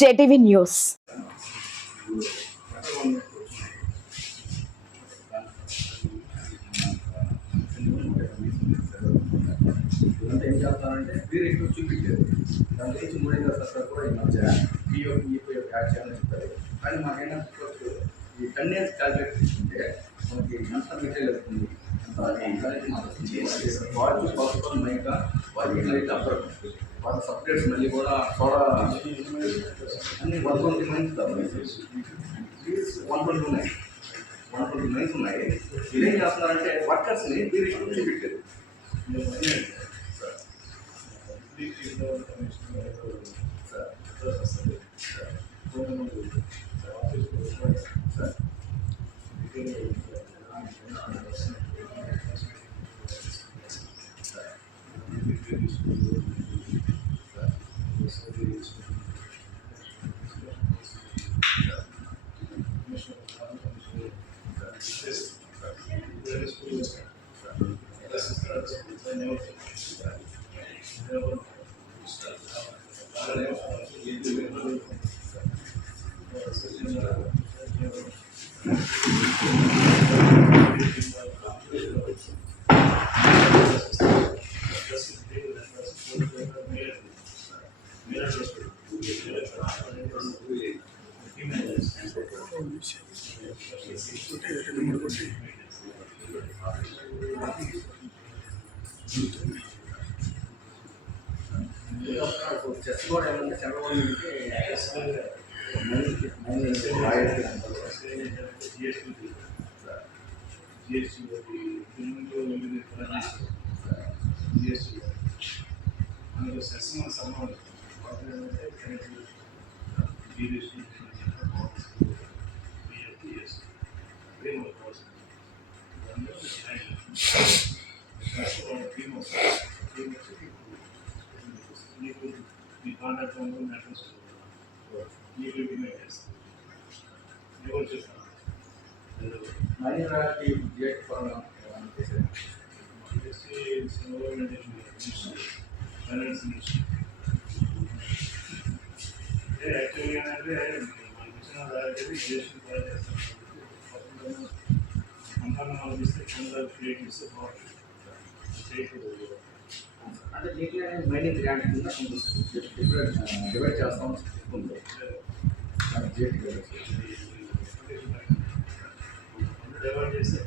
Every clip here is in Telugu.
JTV news. ఏం చేస్తారంటే మీరు ఎక్కువ చూపించారు దాని గురించి 3,000 సబ్స్క్రైబర్ కూడా ఈ మధ్య ఈపీఎఫ్ యాడ్ చేయాలని చెప్తారు. కానీ మాకేంటంటే ఈ టెన్నియర్స్ క్యాల్కులేట్ చేసుకుంటే మనకి ఎంత మెటీరియల్ అవుతుంది వాటి పసుపు మైకా వాటి అయితే అప్పర్ వాటి సపరేట్స్ మళ్ళీ కూడా సోడా అన్ని 129 129 ఉన్నాయి. ఇదేం చేస్తున్నారంటే వర్కర్స్ని మీరు ఎక్కువ చూపించారు. చెస్ కూడా ఏమంటే చంద్రబాబు అంటే దీంట్లో మైనింగ్ గ్రాంట్ కింద డివైడ్ చేస్తామని చెప్పుకుంటాం. డివైడ్ చేస్తే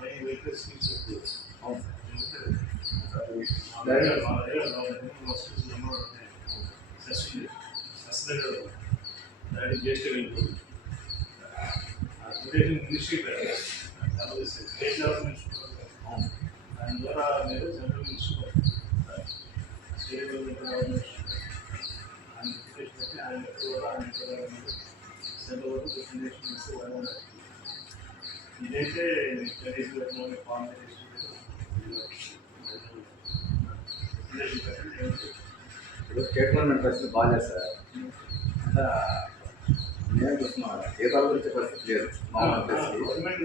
మైనింగ్ వెహికల్స్ జ్యేష్ఠ వెళ్ళిపోతుంది మినిస్ట్రీ స్టేట్ గవర్నమెంట్ దాని ద్వారా మీరు సెంట్రల్ మినిస్ట్రీ స్టేట్ గవర్నమెంట్ ఆయన పెట్టి ఆయన కూడా ఆయన సెంట్రల్ వరకు రికమెండేషన్ ఇస్తే వాళ్ళు ఇదైతే ట్రెడిషనల్ ఫార్మ్ స్టేట్ గవర్నమెంట్ పరిస్థితి బాగాలేదు సార్. అంతా నేను చూస్తున్నాను జీతాల గురించి పరిస్థితి లేదు. గవర్నమెంట్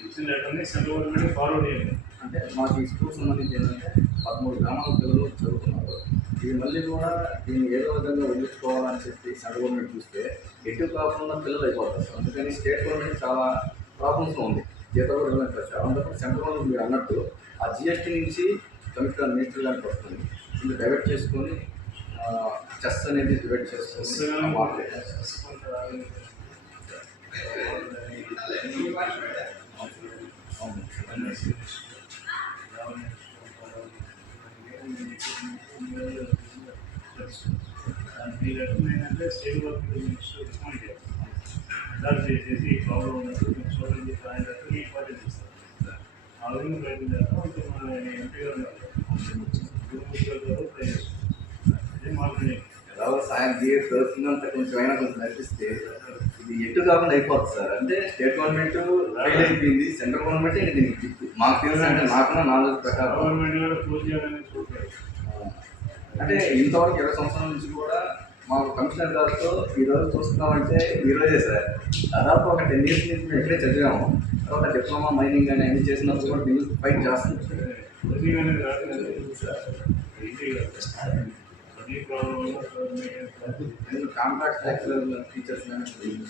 ఇచ్చిన లెటర్ని సెంట్రల్ గవర్నమెంట్ ఫార్వర్డ్ చేయాలి. అంటే మాకు ఈ స్కూల్ సంబంధించి ఏంటంటే 13 గ్రామాల పిల్లలు చదువుతున్నారు. ఇది మళ్ళీ కూడా దీన్ని ఏదో విధంగా వదిలించుకోవాలని చెప్పి సెంట్రల్ గవర్నమెంట్ చూస్తే ఎటు కాకుండా పిల్లలు అయిపోతారు. అందుకని స్టేట్ గవర్నమెంట్ చాలా ప్రాబ్లమ్స్లో ఉంది. జీతాలు కూడా ఇవ్వలేదు సార్. అందుకని సెంట్రల్ గవర్నమెంట్ మీరు అన్నట్టు ఆ జిఎస్టీ నుంచి కమిషనర్ మినిస్టర్ గారికి వస్తుంది. ఇది డైవర్ట్ చేసుకొని చెస్ అనేది డివైడ్ చేసుకొని ఏంటంటే స్టేట్ గవర్నమెంట్ మినిస్టర్ రికమెండ్ చేయాలి. అడాప్ట్ చేసేసి ఈ ప్రాబ్లం ఉన్నట్టు మేము చూడండి ఆయన ఇంపార్టెంట్ ఇస్తారు. ఆ విధంగా ప్రయత్నం చేస్తాం. అంటే మన ఎంపీ గారు ట్రై చేస్తాం. అదే మాట్లాడే ఎలా సాయం దొరుకుతుందంత కొంచెం అయినా కొంచెం నడిపిస్తే ఇది ఎటు కాకుండా అయిపోతుంది సార్. అంటే స్టేట్ గవర్నమెంట్ ఫెయిల్ అయిపోయింది, సెంట్రల్ గవర్నమెంట్ ఇది దీనికి మాకు తెలుసు. అంటే నాకున్న నాలెడ్జ్ ప్రకారం గవర్నమెంట్ కూడా క్లోజ్ చేయాలని చూడాలి. అంటే ఇంతవరకు 20 సంవత్సరాల నుంచి కూడా మాకు కమిషనర్ గారితో ఈరోజు చూస్తున్నామంటే ఈరోజే సార్. దాదాపు ఒక 10 years నుంచి మేము ఎక్కడే చదివాము. తర్వాత డిప్లొమా మైనింగ్ అని అన్ని చేసినప్పుడు కూడా ఫైట్ చేస్తున్నాం. ఈ ప్రాబ్లం వల్ల సార్ మీకు నేను కాంట్రాక్ట్ లెక్చరర్ టీచర్స్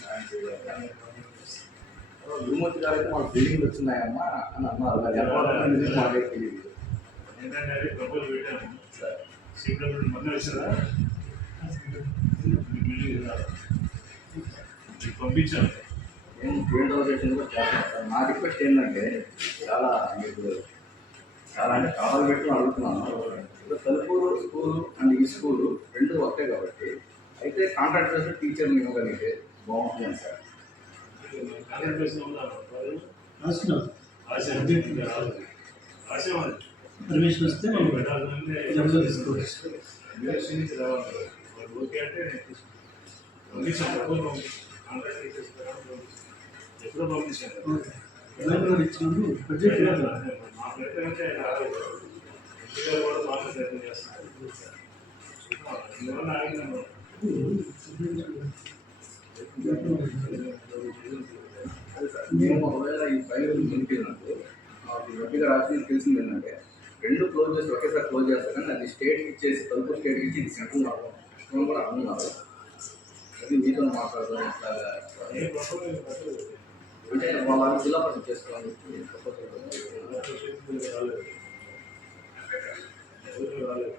సాయం చేయాలి. గురుమూర్తి గారు అయితే మాకు బిల్డింగ్ వచ్చినాయమ్మా అని అన్నారు. అది ఎవరు నిజం మాకే తెలియదు ఏంటంటే అది ప్రపోజల్ పెట్టాము సార్. సీపీడబ్ల్యూ మొన్న వచ్చారా బిల్డింగ్ పంపించాను. నేను ఫీల్డ్ అసోసియేషన్ కూడా చేస్తాను సార్. నా రిక్వెస్ట్ ఏంటంటే చాలా మీకు చాలా అంటే కావాలి పెట్టుకుని అడుగుతున్నాను. ఇప్పుడు తలుపూరు స్కూల్ అండ్ ఈ స్కూలు రెండు ఒకటే కాబట్టి అయితే కాంట్రాక్ట్ చేసి టీచర్ని ఇవ్వగలిగితే బాగుంటుంది సార్. కాంట్రాక్ట్ బేస్ ఉందా రాస్తున్నాం. రాసేవాళ్ళు పర్మిషన్ వస్తే మనం పెట్టాలంటే జంలో తీసుకోవచ్చు. యూనివర్సిటీ నుంచి రావాలి వాళ్ళు ఓకే అంటే నేను తీసుకుంటాను. పంపించాను ప్రపోజల్ కాంట్రాక్ట్ టీచర్స్ ఎప్పుడో పంపించాను. తెలంగాణ ఇచ్చినప్పుడు బడ్జెట్ మా ప్రయత్నం అంటే రాలేదు. ఎంపీగా కూడా బాగా ప్రయత్నం చేస్తున్నారు. ఇందువల్ల ఆగినాము. అదే సార్, మేము ఒకవేళ ఈ ఫైల్ నింపినట్టు మాకు గట్టిగా రాసి తెలిసింది ఏంటంటే రెండు క్లోజ్ చేసి ఒకేసారి క్లోజ్ చేస్తారు కానీ అది స్టేట్కి ఇచ్చేసి తలుపు స్టేట్కి ఇచ్చి ఇది సెంట్రల్ కష్టం కూడా అన్నారు. అది మీతో మాట్లాడదాం ఇట్లాగా ఏ ప్రపోజల్ పెట్టలేదు. అంటే వాళ్ళ జిల్లా పరిషత్ చేసుకోవాలని చెప్పి ప్రపోజల్ రాలేదు. రాలేదు.